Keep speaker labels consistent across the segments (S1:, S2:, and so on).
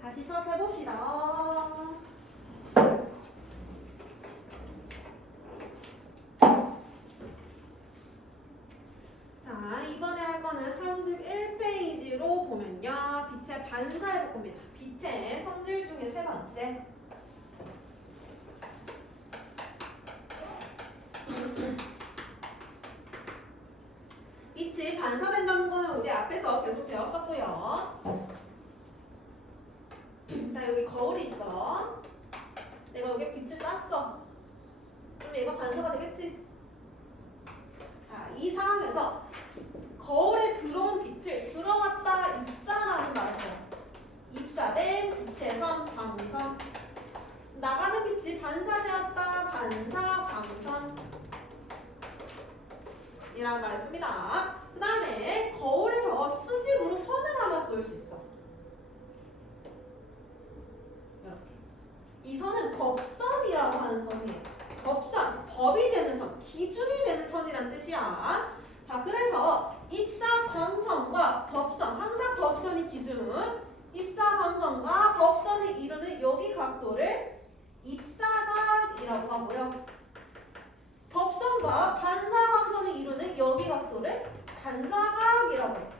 S1: 다시 수업해 봅시다. 자, 이번에 할 거는 사무실 1페이지로 보면요. 빛의 반사 해 볼 겁니다. 빛의 선율 중에 세 번째. 빛이 반사된다는 거는 우리 앞에서 계속 배웠었고요. 자, 여기 거울이 있어. 내가 여기 빛을 쐈어. 그럼 얘가 반사가 되겠지? 자, 이 상황에서 거울에 들어온 빛을 들어갔다 입사라는 말이에요. 입사된 빛의 선, 광선. 나가는 빛이 반사되었다, 반사, 광선. 이라는 말을 씁니다. 그 다음에 거울에서 수직으로 선을 하나 그을 수 있어. 이렇게. 이 선은 법선이라고 하는 선이에요. 법선, 법이 되는 선, 기준이 되는 선이란 뜻이야. 자, 그래서 입사 광선과 법선, 항상 법선이 기준, 입사 광선과 법선이 이루는 여기 각도를 입사각이라고 하고요. 법선과 반사광선이 이루는 여기 각도를 반사각이라고 해요.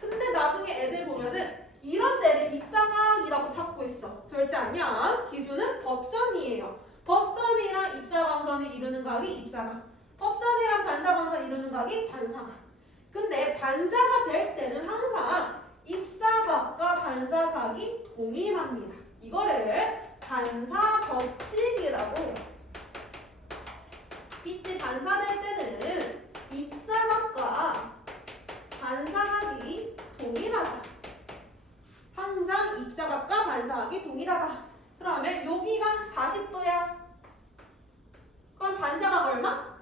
S1: 근데 나중에 애들 보면은 이런 데를 입사각이라고 찾고 있어. 절대 아니야. 기준은 법선이에요. 법선이랑 입사광선이 이루는 각이 입사각. 법선이랑 반사광선 이루는 각이 반사각. 근데 반사가 될 때는 항상 입사각과 반사각이 동일합니다. 이거를 반사 법칙이라고. 빛이 반사될 때는 입사각과 반사각이 동일하다. 항상 입사각과 반사각이 동일하다. 그러면 여기가 40도야. 그럼 반사각 얼마?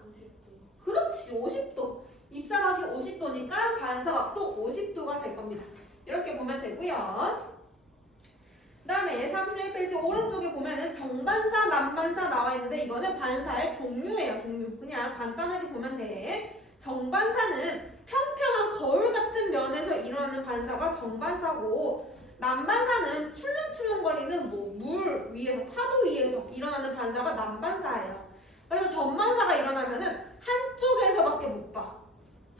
S1: 그렇지, 50도. 입사각이 50도니까 반사각도 50도가 될 겁니다. 이렇게 보면 되고요. 그 다음에 31페이지 오른쪽에 보면은 정반사, 남반사 나와 있는데 이거는 반사의 종류예요, 종류. 그냥 간단하게 보면 돼. 정반사는 평평한 거울 같은 면에서 일어나는 반사가 정반사고 남반사는 출렁출렁거리는 뭐 물 위에서 파도 위에서 일어나는 반사가 남반사예요. 그래서 정반사가 일어나면은 한쪽에서밖에 못 봐.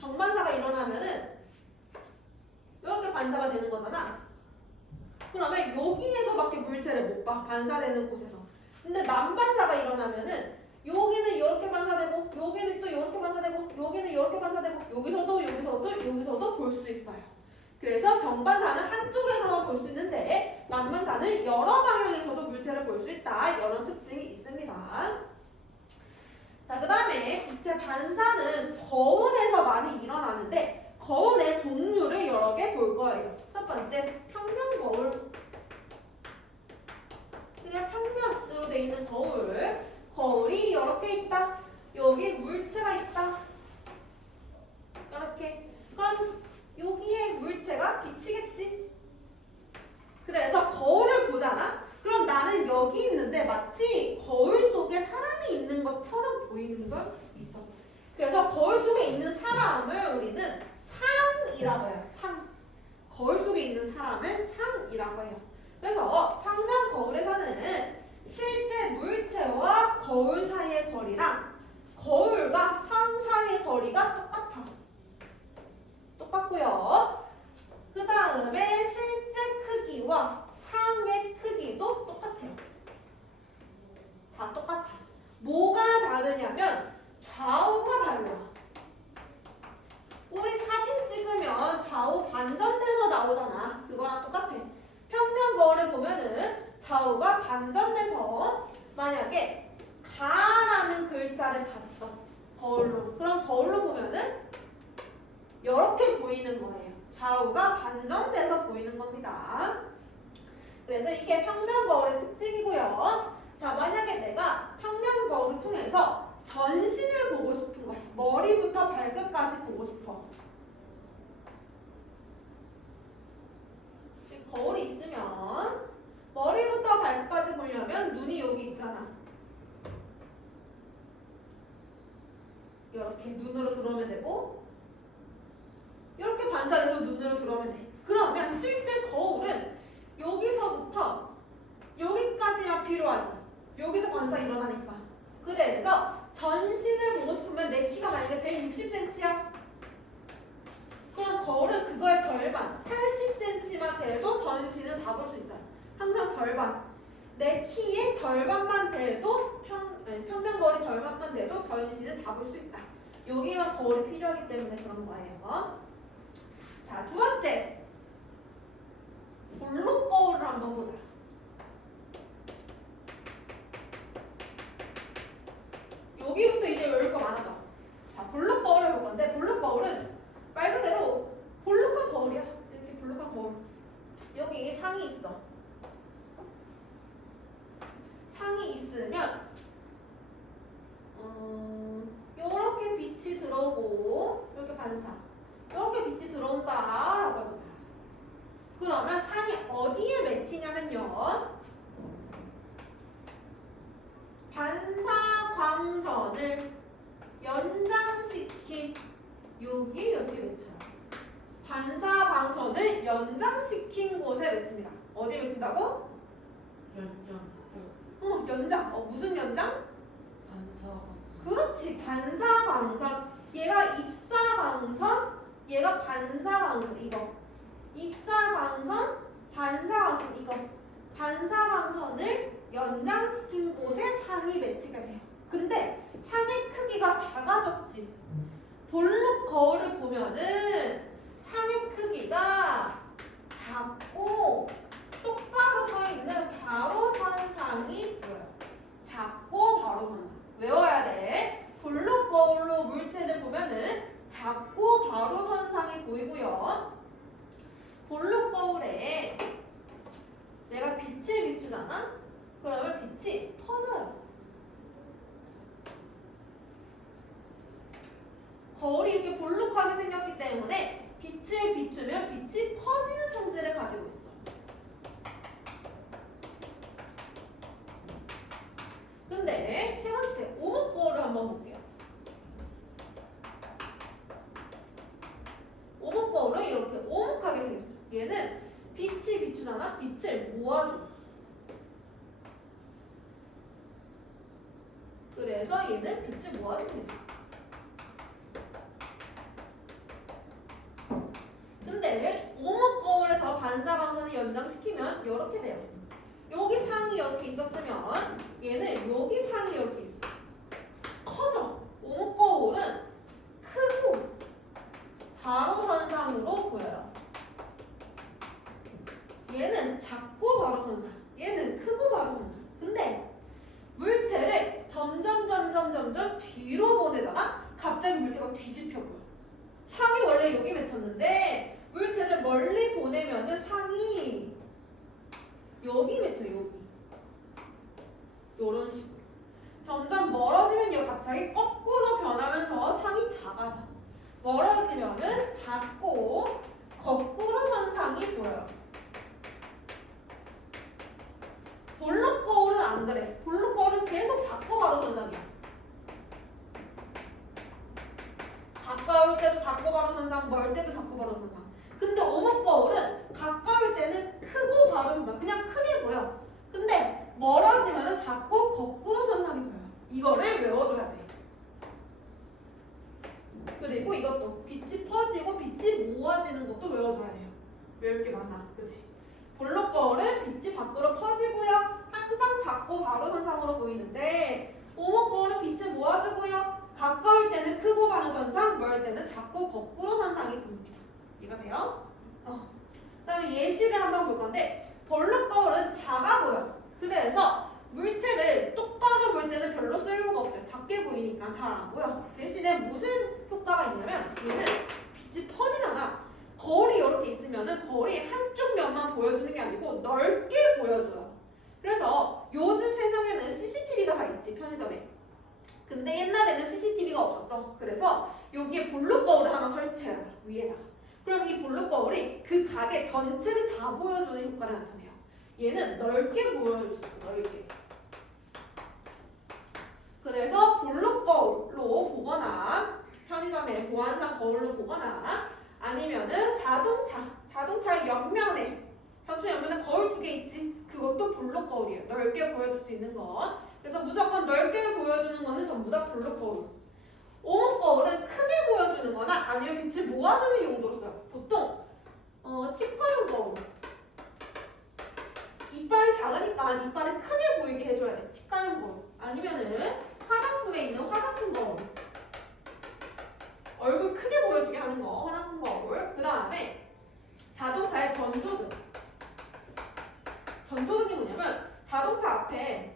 S1: 정반사가 일어나면은 이렇게 반사가 되는 거잖아. 그러면 여기에서밖에 물체를 못 봐. 반사되는 곳에서. 근데 남반사가 일어나면은 여기는 이렇게 반사되고 여기는 또 이렇게 반사되고 여기는 이렇게 반사되고 여기서도 여기서도 여기서도 볼 수 있어요. 그래서 정반사는 한쪽에서만 볼 수 있는데 남반사는 여러 방향에서도 물체를 볼 수 있다. 이런 특징이 있습니다. 자, 그 다음에 빛의 반사는 거울에서 많이 일어나는데 거울의 종류를 여러 개 볼 거예요. 첫 번째, 평면 거울. 그냥 평면으로 돼 있는 거울. 거울이 이렇게 있다. 여기 물체가 있다. 이렇게. 그럼 여기에 물체가 비치겠지. 그래서 거울을 보잖아. 그럼 나는 여기 있는데 마치 거울 속에 사람이 있는 것처럼 보이는 걸 있어. 그래서 거울 속에 있는 사람을 우리는 상이라고 해요. 상. 거울 속에 있는 사람을 상이라고 해요. 그래서 평면 거울에서는 실제 물체와 거울 사이의 거리랑 거울과 상 사이의 거리가 똑같아. 똑같고요. 그 다음에 실제 크기와 상의 크기도 똑같아요. 다 똑같아. 뭐가 다르냐면 좌우가 달라. 우리 사진 찍으면 좌우 반전돼서 나오잖아. 그거랑 똑같아. 평면 거울을 보면은 좌우가 반전돼서 만약에 가라는 글자를 봤어. 거울로. 그럼 거울로 보면은 이렇게 보이는 거예요. 좌우가 반전돼서 보이는 겁니다. 그래서 이게 평면 거울의 특징이고요. 자, 만약에 내가 평면 거울을 통해서 전신을 보고 싶은 거야. 머리부터 발끝까지 보고 싶어. 거울이 있으면 머리부터 발끝까지 보려면 눈이 여기 있잖아. 이렇게 눈으로 들어오면 되고 이렇게 반사돼서 눈으로 들어오면 돼. 그러면 실제 거울은 여기서부터 여기까지가 필요하지. 여기서 반사 일어나니까. 그래서 전신을 보고 싶으면 내 키가 만약에 160cm야. 그냥 거울은 그거의 절반. 80cm만 돼도 전신은 다 볼 수 있어요. 항상 절반. 내 키의 절반만 돼도 평, 아니, 평면 거리 절반만 돼도 전신은 다 볼 수 있다. 여기만 거울이 필요하기 때문에 그런 거예요. 자, 두 번째. 블록 거울을 한번 보자. 여기부터 이제 외울 거 많아져. 자, 볼록 거울을 볼 건데, 볼록 거울은 말 그대로 볼록한 거울이야. 이렇게 볼록한 거울. 여기 상이 있어. 상이 있으면, 음, 요렇게 빛이 들어오고, 이렇게 반사. 이렇게 빛이 들어온다라고 해보자. 그러면 상이 어디에 맺히냐면요. 반사 광선을 연장시킨 여기 이렇게 맺혀요. 반사 광선을 연장시킨 곳에 맺힙니다. 어디에 맺힌다고?
S2: 연장
S1: 어, 연장. 어, 무슨 연장?
S2: 반사
S1: 그렇지. 반사 광선. 얘가 입사 광선, 얘가 반사 광선. 이거. 입사 광선, 반사 광선. 이거. 반사 광선을 연장시킨 곳에 상이 매치가 돼요. 근데 상의 크기가 작아졌지. 볼록 거울을 보면은 상의 크기가 작고 똑바로 서 있는 바로 선 상이 보여요. 작고 바로 선 상. 외워야 돼. 볼록 거울로 물체를 보면은 작고 바로 선상이 보이고요. 볼록 거울에 내가 빛을 비추잖아? 그러면 빛이 퍼져요. 거울이 이렇게 볼록하게 생겼기 때문에 빛을 비추면 빛이 퍼지는 성질을 가지고 있어. 근데 세 번째 오목 거울을 한번 볼게요. 거울은 이렇게 오목하게 생겼어. 얘는 빛이 비추잖아. 빛을 모아줘. 그래서 얘는 빛을 모아줍니다. 근데 오목 거울에서 반사 광선을 연장시키면 이렇게 돼요. 여기 상이 이렇게 있었으면 얘는 여기 상이 이렇게 있어. 커져. 오목 거울은 크고 바로 선상으로 보여요. 얘는 작고 바로 선상. 얘는 크고 바로 선상. 근데 물체를 점점 점점 점점 뒤로 보내다가 갑자기 물체가 뒤집혀 보여. 상이 원래 여기 맺혔는데 물체를 멀리 보내면은 상이 여기 맺혀 여기. 요런 식으로. 점점 멀어지면요 갑자기 거꾸로 변하면서 상이 작아져. 멀어지면은 작고 거꾸로 선상이 보여요. 볼록 거울은 안 그래. 볼록 거울은 계속 작고 바로 선상이야. 가까울 때도 작고 바로 선상, 멀 때도 작고 바로 선상. 근데 오목 거울은 가까울 때는 크고 바로 선상. 그냥 크게 보여. 근데 멀어지면은 작고 거꾸로 선상이 보여요. 이거를 외워줘야 돼. 그리고 이것도 빛이 퍼지고 빛이 모아지는 것도 외워줘야 돼요. 외울 게 많아. 그치? 볼록 거울은 빛이 밖으로 퍼지고요. 항상 작고 바로 선상으로 보이는데 오목 거울은 빛을 모아주고요. 가까울 때는 크고 바른 선상, 멀 때는 작고 거꾸로 선상이 보입니다. 이해가 돼요? 어. 그 다음에 예시를 한번 볼 건데 볼록 거울은 작아 보여. 그래서 물체를 똑바로 볼 때는 별로 쓸모가 없어요. 작게 보이니까 잘 안 보여. 대신에 무슨 효과가 있냐면 얘는 빛이 퍼지잖아. 거울이 이렇게 있으면은 거울이 한쪽 면만 보여주는 게 아니고 넓게 보여줘요. 그래서 요즘 세상에는 CCTV가 다 있지 편의점에. 근데 옛날에는 CCTV가 없었어. 그래서 여기에 볼록 거울을 하나 설치해라 위에다가. 그럼 이 볼록 거울이 그 가게 전체를 다 보여주는 효과를 나타내요. 얘는 넓게 보여줄 수 있어. 넓게. 그래서 볼록 거울로 보거나 편의점에 보안상 거울로 보거나 아니면은 자동차 자동차 옆면에 자동차 옆면에 거울 두 개 있지 그것도 볼록 거울이에요 넓게 보여줄 수 있는 거 그래서 무조건 넓게 보여주는 거는 전부 다 볼록 거울 오목 거울은 크게 보여주는 거나 아니면 빛을 모아주는 용도로 써요 보통 어, 치과용 거울 나니까 이빨을 크게 보이게 해줘야 돼. 치과용 거울. 아니면은 화장품에 있는 화장품 거울. 얼굴 크게 보여주게 하는 거 화장품 거울. 그 다음에 자동차의 전조등. 전조등이 뭐냐면 자동차 앞에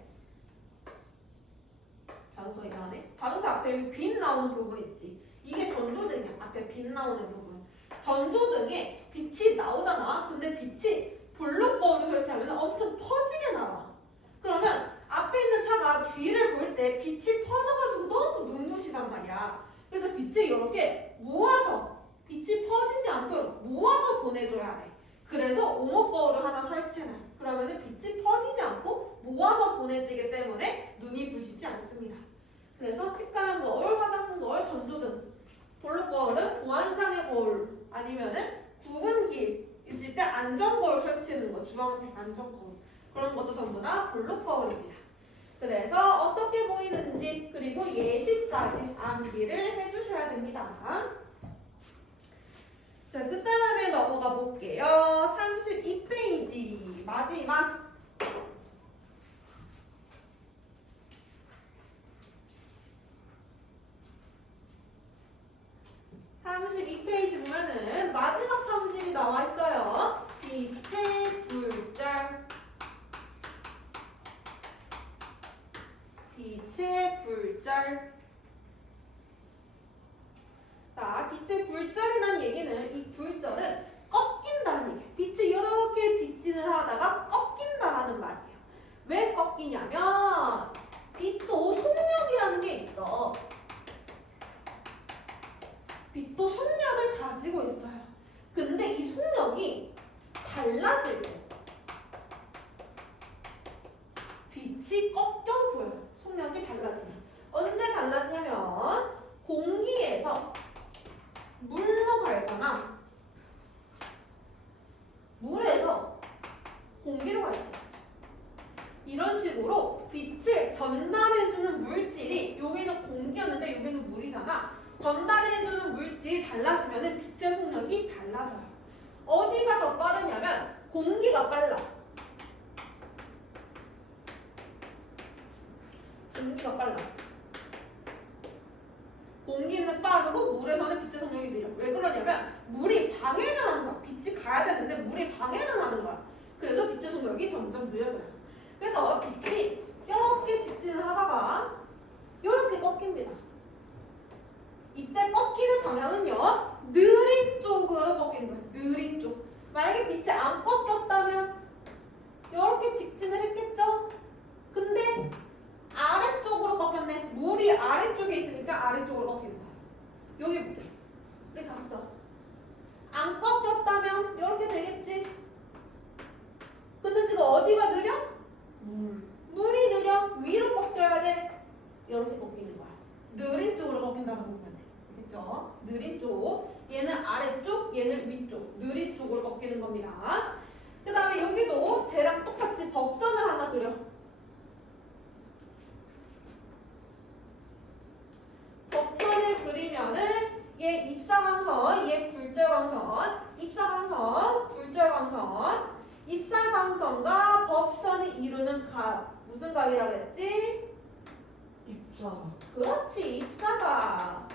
S1: 자동차 이상하네. 자동차 앞에 여기 빛 나오는 부분 있지. 이게 전조등이야. 앞에 빛 나오는 부분. 전조등에 빛이 나오잖아. 근데 빛이 블록 거울을 설치하면 엄청 퍼지게 나와. 그러면 앞에 있는 차가 뒤를 볼 때 빛이 퍼져가지고 너무 눈부시단 말이야. 그래서 빛을 이렇게 모아서 빛이 퍼지지 않도록 모아서 보내줘야 돼. 그래서 오목 거울을 하나 설치해. 그러면은 빛이 퍼지지 않고 모아서 보내지기 때문에 눈이 부시지 않습니다. 그래서 치과용 거울, 화장품 거울, 전조 등, 볼록 거울은 보안상의 거울 아니면은 굽은 길 있을 때 안전 거울 설치하는 거 주황색 안전 거울 그런 것도 전부 다 볼록 거울입니다. 그래서 어떻게 보이는지 그리고 예시까지 암기를 해주셔야 됩니다. 자, 그 다음에 넘어가 볼게요. 32페이지 마지막. 삼십이 페이지 보면은 마지막 성질이 나와 있어요. 빛의 불절. 빛의 불절. 자, 빛의 불절이라는 얘기는 이 불절은 꺾인다는 얘기예요. 빛이 이렇게 직진을 하다가 꺾인다라는 말이에요. 왜 꺾이냐면 빛도 속력이라는 게 있어. 빛도 속력을 가지고 있어요. 근데 이 속력이 달라질 때 빛이 꺾여 보여요. 속력이 달라지면. 언제 달라지냐면 공기에서 물로 갈거나 물에서 공기로 갈 때. 이런 식으로 빛을 전달해주는 물질이 여기는 공기였는데 여기는 물이잖아. 전달해주는 물질이 달라지면 빛의 속력이 달라져요. 어디가 더 빠르냐면 공기가 빨라. 공기가 빨라. 공기는 빠르고 물에서는 빛의 속력이 느려. 왜 그러냐면 물이 방해를 하는 거야. 빛이 가야 되는데 물이 방해를 하는 거야. 그래서 빛의 속력이 점점 느려져요. 그래서 빛이 이렇게 직진을 하다가 이렇게 꺾입니다. 이때 꺾이는 방향은요 느린 쪽으로 꺾이는 거예요. 느린 쪽. 만약에 빛이 안 꺾였다면 이렇게 직진을 했겠죠. 근데 아래쪽으로 꺾였네. 물이 아래쪽에 있으니까 거야. 여기. 우리 갔어. 안 꺾였다면 이렇게 되겠지. 근데 지금 어디가 느려?
S2: 물.
S1: 물이 느려 위로 꺾여야 돼. 이렇게 꺾이는 거야. 느린 쪽으로 꺾인다고 보면 돼. 알겠죠? 느린 쪽. 얘는 아래쪽, 얘는 위쪽. 느린 쪽으로 꺾이는 겁니다. 그 다음에 여기도 쟤랑 똑같이 법선을 하나 그려. 법선을 그리면은 얘 입사광선, 얘 굴절광선, 입사광선, 굴절광선, 입사광선과 법선이 이루는 각 무슨 각이라고 그랬지?
S2: 입사.
S1: 그렇지 입사각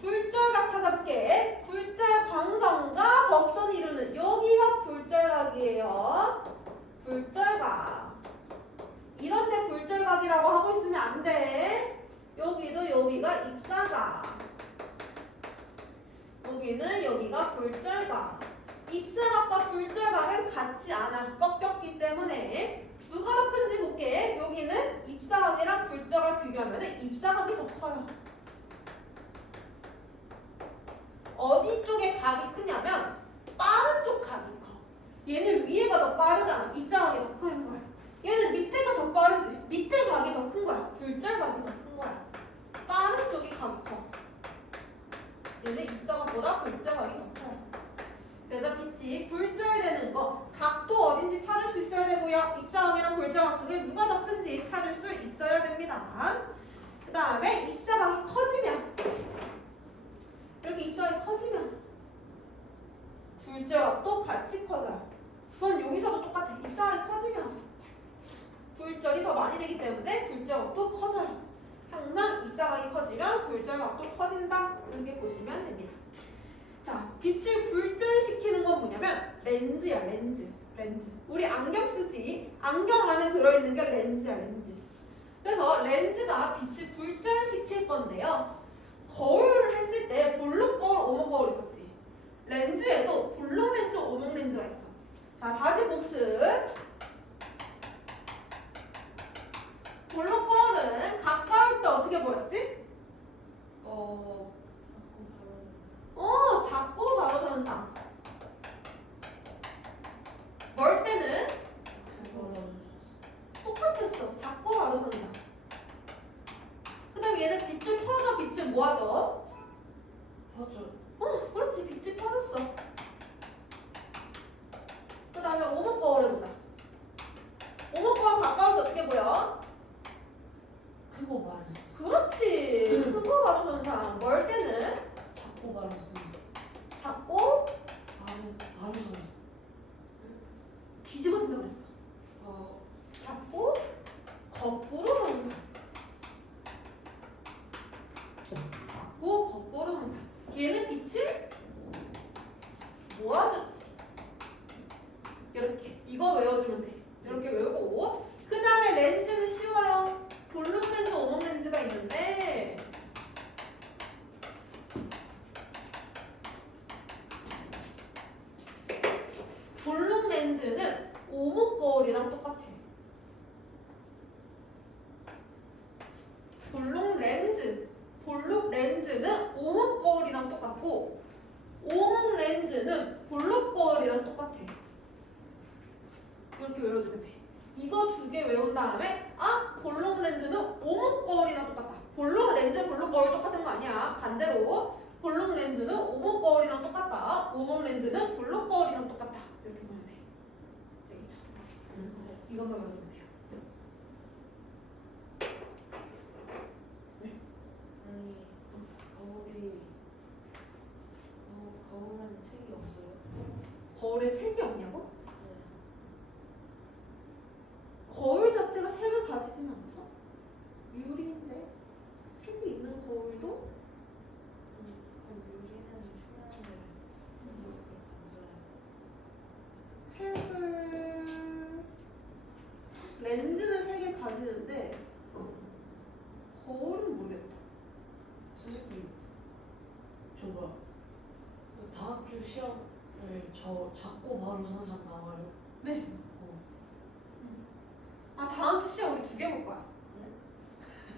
S1: 굴절각 찾아볼게 굴절광선과 법선이 이루는 여기가 굴절각이에요 굴절각 이런데 굴절각이라고 하고 있으면 안돼 여기가 입사각 여기는 여기가 굴절각 입사각과 굴절각은 같지 않아 꺾였기 때문에 누가 더 큰지 볼게. 여기는 입사각이랑 굴절을 비교하면 입사각이 더 커요. 어디 쪽에 각이 크냐면 빠른 쪽 각이 커. 얘는 위에가 더 빠르잖아. 입사각이 더 큰 거야. 얘는 밑에가 더 빠르지. 밑에 각이 더 큰 거야. 굴절각이 더 큰 거야. 빠른 쪽이 각이 커. 얘는 입사각보다 굴절각이 더 커요. 그래서 빛이 굴절되는 거 각도 어딘지 찾을 수 있어야 되고요. 입사각이랑 굴절각 중에 누가 더 큰지 찾을 수 있어야 됩니다. 그 다음에 입사각이 커지면 이렇게 입사각이 커지면 굴절각도 같이 커져요. 그건 여기서도 똑같아. 입사각이 커지면 굴절이 더 많이 되기 때문에 굴절각도 커져요. 항상 입자각이 커지면 굴절각도 커진다. 이렇게 보시면 됩니다. 자, 빛을 굴절시키는 건 뭐냐면 렌즈야, 렌즈. 렌즈. 우리 안경 쓰지. 안경 안에 들어있는 게 렌즈야, 렌즈. 그래서 렌즈가 빛을 굴절시킬 건데요. 거울 했을 때 볼록 거울, 오목 거울 있었지. 렌즈에도 볼록 렌즈, 오목 렌즈가 있어. 자, 다시 복습. 볼록 거울은 가까울 때 어떻게 보였지?
S2: 어,
S1: 어, 작고 바로 현상. 멀 때는 똑같았어. 작고 바로 현상. 그 다음에 얘는 빛을 퍼서 빛을 모아줘.
S2: 퍼즐.
S1: 어, 그렇지. 빛이 퍼졌어. 그 다음에 오목 거울 해보자. 오목 거울 가까울 때 어떻게 보여?
S2: 그거 말했어.
S1: 그렇지. 그거 바로 현상. 멀 때는
S2: 자꾸 말했어.
S1: 작고
S2: 바로, 바로 선수.
S1: 뒤집어진다 그랬어.
S2: 어,
S1: 잡고 거꾸로 현상. 잡고 거꾸로 현상. 얘는 빛을 모아주지. 이렇게 이거 외워주면 돼. 이렇게 외우고 그 다음에 렌즈는 쉬워요. 볼록 렌즈, 오목 렌즈가 있는데 볼록 렌즈는 오목 거울이랑 똑같아. 볼록 렌즈, 볼록 렌즈는 오목 거울이랑 똑같고 오목 렌즈는 볼록 거울이랑 똑같아. 이렇게 외워주면 돼. 이거 두 개 외운 다음에 아 볼록 렌즈는 오목 거울이랑 똑같다. 볼록 렌즈, 볼록 거울 똑같은 거 아니야. 반대로 볼록 렌즈는 오목 거울이랑 똑같다. 오목 렌즈는 볼록 거울이랑 똑같다. 이렇게 보면 돼. 알겠죠? 이것만 외우면 돼요.
S3: 아니 거울이 어, 거울은 색이 없어요.
S1: 거울에 색이 없냐고?
S3: 네.
S1: 거울 자체가 색을 가지진 않죠? 유리인데 색이 있는 거울도
S3: 음, 그럼 유리는 투명한데 이렇게
S1: 색을 렌즈는 색을 가지는데 거울은 모르겠다.
S2: 선생님. 저 뭐야. 다음 주 시험에 저 작고 바로 선상 나와요.
S1: 네.
S2: 어.
S1: 아 다음 주 시험 우리 두 개 볼 거야.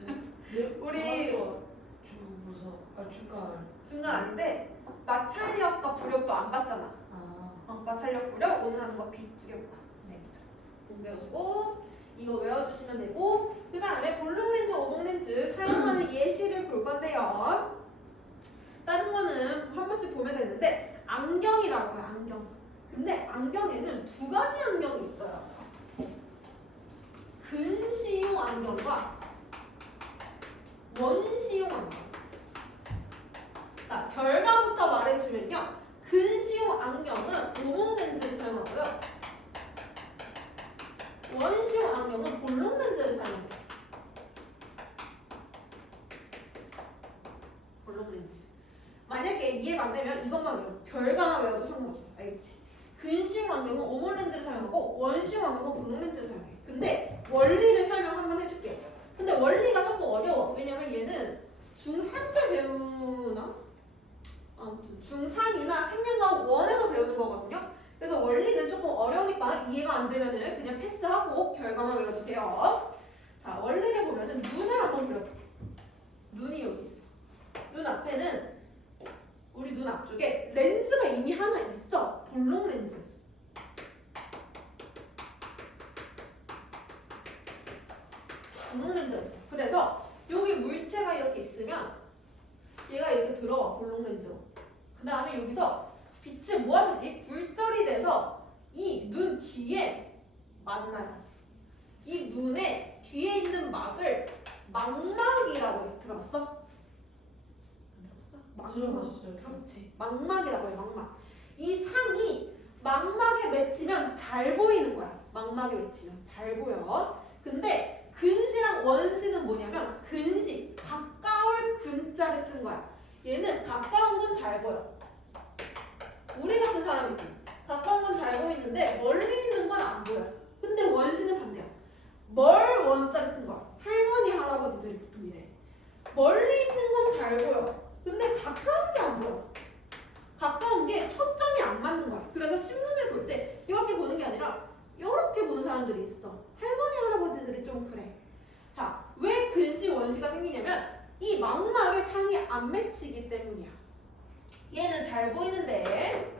S2: 네,
S1: 우리-
S2: 다음 주 중간고사, 아 중간.
S1: 중간 아닌데 마찰력과 부력도 안 봤잖아.
S2: 아,
S1: 어, 마찰력 부력 오늘 하는 거빛두개 볼 거야. 네. 공부해주고 이거 외워주시면 되고 그 다음에 볼록 렌즈, 오목 렌즈 사용하는 예시를 볼 건데요. 다른 거는 한 번씩 보면 되는데 안경이라고요. 안경. 근데 안경에는 두 가지 안경이 있어요. 근시용 안경과 원시용 안경. 자, 결과부터 말해주면요. 근시용 안경은 오목 렌즈를 사용하고요. 원시용 안경은 볼록 렌즈를 사용해요. 볼록 렌즈. 만약에 이해가 안 되면 이것만 외워. 결과만 외워도 상관없어. 알겠지? 근시용 안경은 오목 렌즈를 사용하고 원시용 안경은 볼록 렌즈를 사용해. 근데 원리를 설명 한번 해줄게요. 근데 원리가 조금 어려워. 왜냐면 얘는 중3 때 배우나? 아무튼 중3이나 생명과학 원에서 배우는 거거든요. 그래서 원리는 조금 어려우니까 이해가 안 되면은 그냥 패스하고 결과만 외워도 돼요. 자, 원리를 보면은 눈을 한번 그려볼게. 눈이 여기. 눈 앞에는 우리 눈 앞쪽에 렌즈가 이미 하나 있어. 볼록 렌즈. 볼록 렌즈가 있어. 그래서 여기 물체가 이렇게 있으면 얘가 이렇게 들어와 볼록 렌즈로. 그 다음에 여기서 빛이 모아지지 굴절이 돼서 이 눈 뒤에 만나요. 이 눈의 뒤에 있는 막을 망막이라고 해. 들어봤어? 안 들어봤어?
S2: 들어봤어요.
S1: 그렇지. 망막이라고 해. 망막. 이 상이 망막에 맺히면 잘 보이는 거야. 망막에 맺히면 잘 보여. 근데 근시랑 원시는 뭐냐면 근시 가까울 근자를 쓴 거야. 얘는 가까운 건 잘 보여. 우리 같은 사람이지. 가까운 건 잘 보이는데 멀리 있는 건 안 보여. 근데 원시는 반대야. 멀 원자를 쓴 거야. 할머니 할아버지들이 보통 이래. 멀리 있는 건 잘 보여. 근데 가까운 게 안 보여. 가까운 게 초점이 안 맞는 거야. 그래서 신문을 볼 때 이렇게 보는 게 아니라 이렇게 보는 사람들이 있어. 할머니 할아버지들이 좀 그래. 자, 왜 근시 원시가 생기냐면 이 망막의 상이 안 맺히기 때문이야. 얘는 잘 보이는데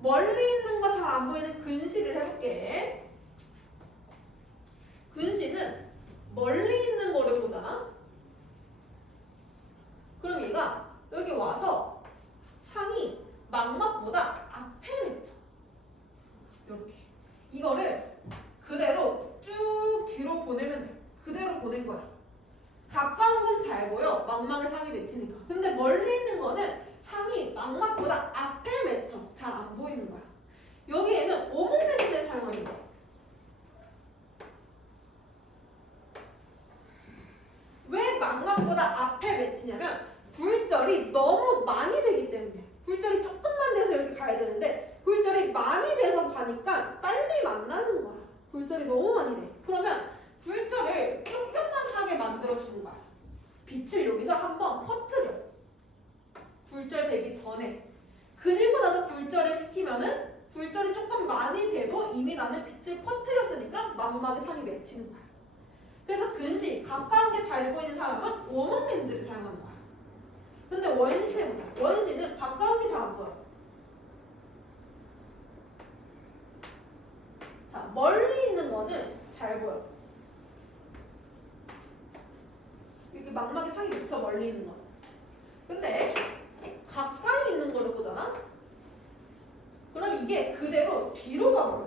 S1: 멀리 있는 거 잘 안 보이는 근시를 해볼게. 근시는 멀리 있는 거를 보잖아. 그럼 얘가 여기 와서 상이 망막보다 앞에 맺혀. 이렇게. 이거를 그대로 쭉 뒤로 보내면 돼. 그대로 보낸 거야. 건잘 보여. 망막을 상이 맺히니까. 근데 멀리 있는 거는 상이 망막보다 앞에 맺혀. 잘 안 보이는 거야. 여기에는 오목 렌즈를 사용하는 거야. 왜 망막보다 앞에 맺히냐면 굴절이 너무 많이 되기 때문에 굴절이 조금만 돼서 이렇게 가야 되는데 굴절이 많이 돼서 가니까 빨리 만나는 거야. 굴절이 너무 많이 돼. 그러면 굴절을 조금만 하게 만들어주는 거야. 빛을 여기서 한번 퍼뜨려. 굴절 되기 전에. 그리고 나서 굴절을 시키면은 굴절이 조금 많이 돼도 이미 나는 빛을 퍼뜨렸으니까 망막의 상이 맺히는 거야. 그래서 근시, 가까운 게 잘 보이는 사람은 원목 렌즈를 사용하는 거야. 근데 원시 해보자. 원시는 가까운 게 잘 안 보여. 자, 멀리 있는 거는 잘 보여. 이렇게 망막에 상이 맺혀 멀리 있는 거. 근데 가까이 있는 거를 보잖아? 그럼 이게 그대로 뒤로 가버려.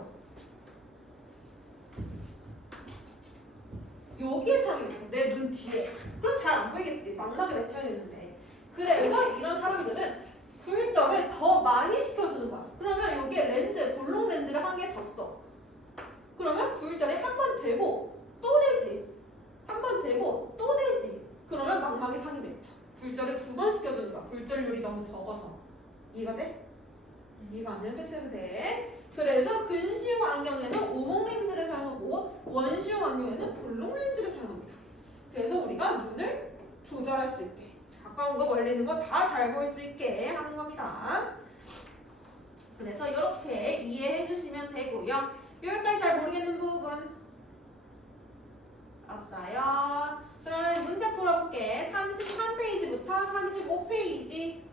S1: 여기에 상이 있어. 내 눈 뒤에. 그럼 잘 안 보이겠지. 망막에 맺혀야 되는데. 그래서 이런 사람들은 굴절을 더 많이 시켜주는 거야. 그러면 여기에 렌즈, 볼록 렌즈를 한 개 더 써. 그러면 굴절이 한 번 되고 또 되지. 한 번 되고 또 되지. 그러면 망막에 상이 맺혀. 굴절을 두 번 시켜주는 거야. 굴절률이 너무 적어서. 이해가 돼? 이해가 안 되면 패스해도 돼. 그래서 근시용 안경에는 오목 렌즈를 사용하고 원시용 안경에는 볼록 렌즈를 사용합니다. 그래서 우리가 눈을 조절할 수 있게 가까운 거 멀리 있는 거 다잘 보일 수 있게 하는 겁니다. 그래서 이렇게 이해해 주시면 되고요. 여기까지 잘 모르겠는 부분 없어요. 그러면 문제 풀어볼게. 33페이지부터 35페이지